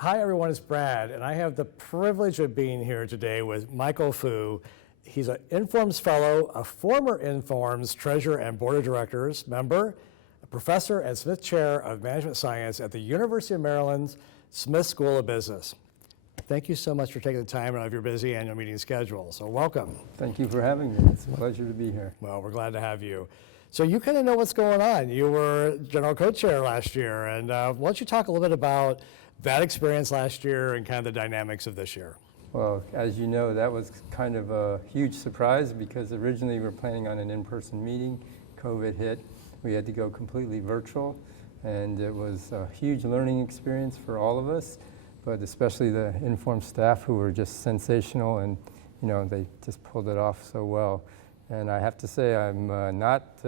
Hi everyone, it's Brad, and I have the privilege of being here today with Michael Fu. He's an Informs Fellow, a former Informs Treasurer and Board of Directors member, a professor and Smith Chair of Management Science at the University of Maryland's Smith School of Business. Thank you so much for taking the time out of your busy annual meeting schedule, so welcome. Thank you for having me. It's a pleasure to be here. Well, we're glad to have you. So you kind of know what's going on. You were General Co-Chair last year, and why don't you talk a little bit about that experience last year and kind of the dynamics of this year? Well, as you know, that was kind of a huge surprise because originally we were planning on an in-person meeting. COVID hit. We had to go completely virtual, and it was a huge learning experience for all of us, but especially the Inform staff who were just sensational, and they just pulled it off so well. And I have to say, I'm not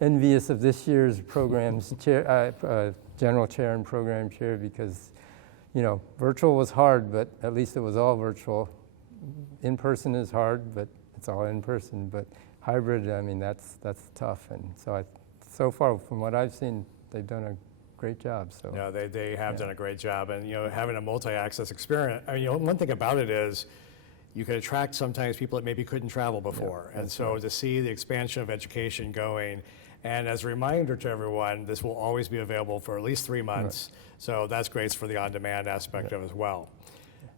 envious of this year's program's chair, general chair and program chair, because virtual was hard, but at least it was all virtual. In person is hard, but it's all in person. But hybrid, I mean, that's tough. And so far, from what I've seen, they've done a great job. So yeah, they have done a great job, and having a multi-access experience. I mean, one thing about it is, you can attract sometimes people that maybe couldn't travel before. Yeah, and so to see the expansion of education going, and as a reminder to everyone, this will always be available for at least 3 months. Right. So that's great for the on-demand aspect of it as well.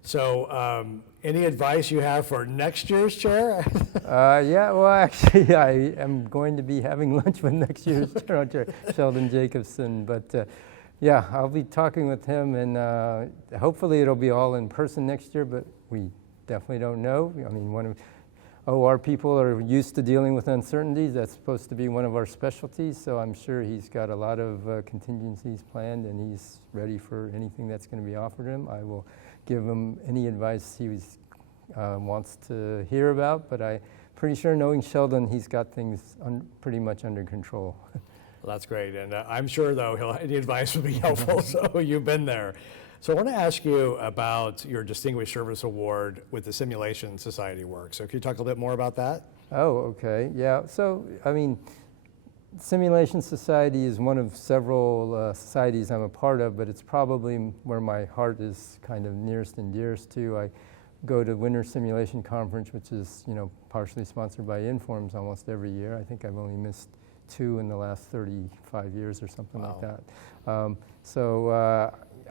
So any advice you have for next year's chair? Yeah, well, actually, I am going to be having lunch with next year's general chair, Sheldon Jacobson. But yeah, I'll be talking with him, and hopefully it'll be all in person next year, but we definitely don't know. I mean, our people are used to dealing with uncertainties. That's supposed to be one of our specialties, so I'm sure he's got a lot of contingencies planned, and he's ready for anything that's going to be offered him. I will give him any advice he wants to hear about, but I'm pretty sure, knowing Sheldon, he's got things pretty much under control. Well, that's great, and I'm sure, though, any advice will be helpful, so you've been there. So I want to ask you about your Distinguished Service Award with the Simulation Society work. So can you talk a little bit more about that? Oh, okay. Yeah. So, I mean, Simulation Society is one of several societies I'm a part of, but it's probably where my heart is kind of nearest and dearest to. I go to Winter Simulation Conference, which is, partially sponsored by Informs almost every year. I think I've only missed 2 in the last 35 years or something like that.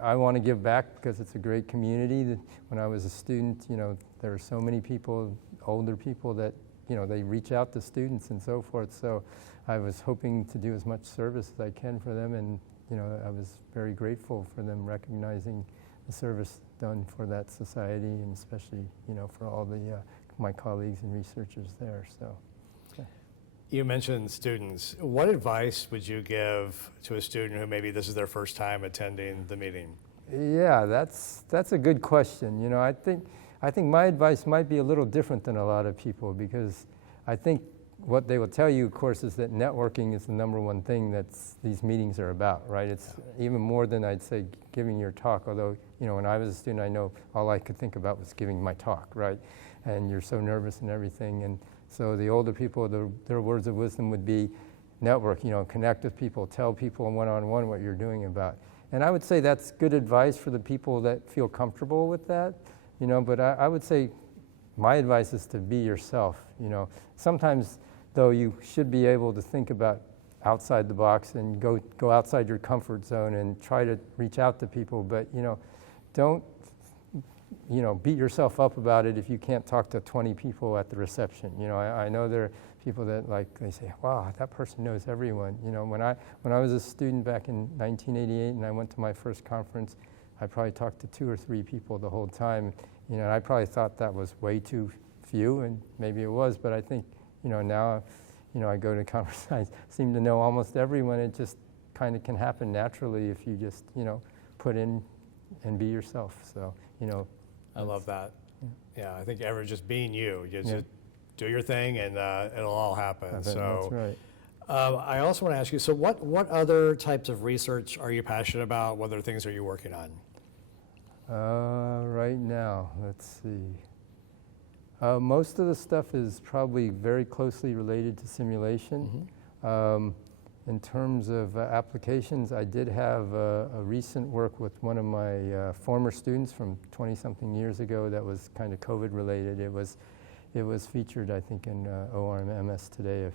I want to give back because it's a great community. When I was a student, there are so many people, older people, that, they reach out to students and so forth. So I was hoping to do as much service as I can for them, and, I was very grateful for them recognizing the service done for that society, and especially, for all my colleagues and researchers there. So. You mentioned students. What advice would you give to a student who maybe this is their first time attending the meeting? Yeah, that's a good question. I think my advice might be a little different than a lot of people, because I think what they will tell you, of course, is that networking is the number one thing that these meetings are about, right? It's even more than, I'd say, giving your talk, although, when I was a student, I know all I could think about was giving my talk, right? And you're so nervous and everything. And so the older people, their words of wisdom would be network, connect with people, tell people one-on-one what you're doing about. And I would say that's good advice for the people that feel comfortable with that, but I would say my advice is to be yourself. Sometimes, though, you should be able to think about outside the box and go outside your comfort zone and try to reach out to people, but, don't beat yourself up about it if you can't talk to 20 people at the reception. I know there are people that they say, wow, that person knows everyone. When I was a student back in 1988 and I went to my first conference, I probably talked to 2 or 3 people the whole time. And I probably thought that was way too few, and maybe it was, but I think, now, I go to conferences, I seem to know almost everyone. It just kind of can happen naturally if you just, put in and be yourself. So, I love that. Yeah, I think just being you, just do your thing, and it'll all happen. So that's right. I also want to ask you, so what other types of research are you passionate about? What other things are you working on? Right now, let's see. Most of the stuff is probably very closely related to simulation. In terms of applications, I did have a recent work with one of my former students from 20-something years ago that was kind of COVID related. It was featured, I think, in ORMS Today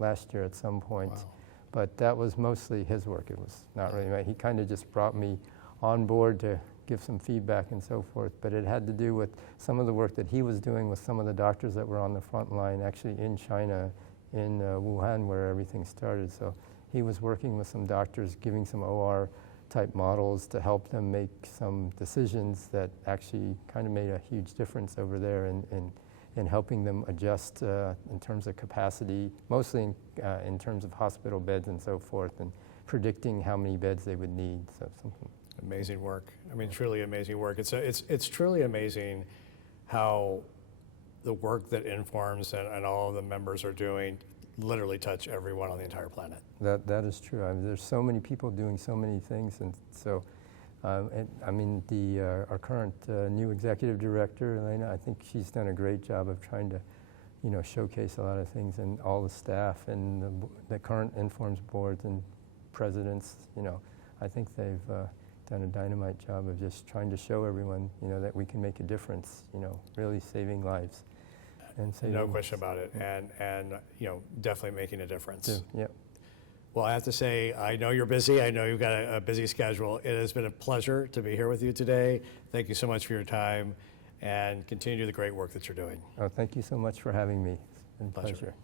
last year at some point. Wow. But that was mostly his work. It was not really mine. He kind of just brought me on board to give some feedback and so forth. But it had to do with some of the work that he was doing with some of the doctors that were on the front line, actually in China, in Wuhan, where everything started. So he was working with some doctors, giving some OR type models to help them make some decisions that actually kind of made a huge difference over there in helping them adjust in terms of capacity, mostly in terms of hospital beds and so forth, and predicting how many beds they would need. So something. Amazing work. I mean, truly amazing work. It's truly amazing how the work that Informs and all of the members are doing literally touch everyone on the entire planet. That is true. I mean, there's so many people doing so many things, and so I mean, our current new executive director, Elena, I think she's done a great job of trying to, showcase a lot of things, and all the staff and the current Informs boards and presidents. I think they've done a dynamite job of just trying to show everyone, that we can make a difference. Really saving lives. And saving No question about it, and definitely making a difference. Yep. Well, I have to say, I know you're busy. I know you've got a busy schedule. It has been a pleasure to be here with you today. Thank you so much for your time, and continue the great work that you're doing. Oh, thank you so much for having me. It's been a Pleasure. pleasure.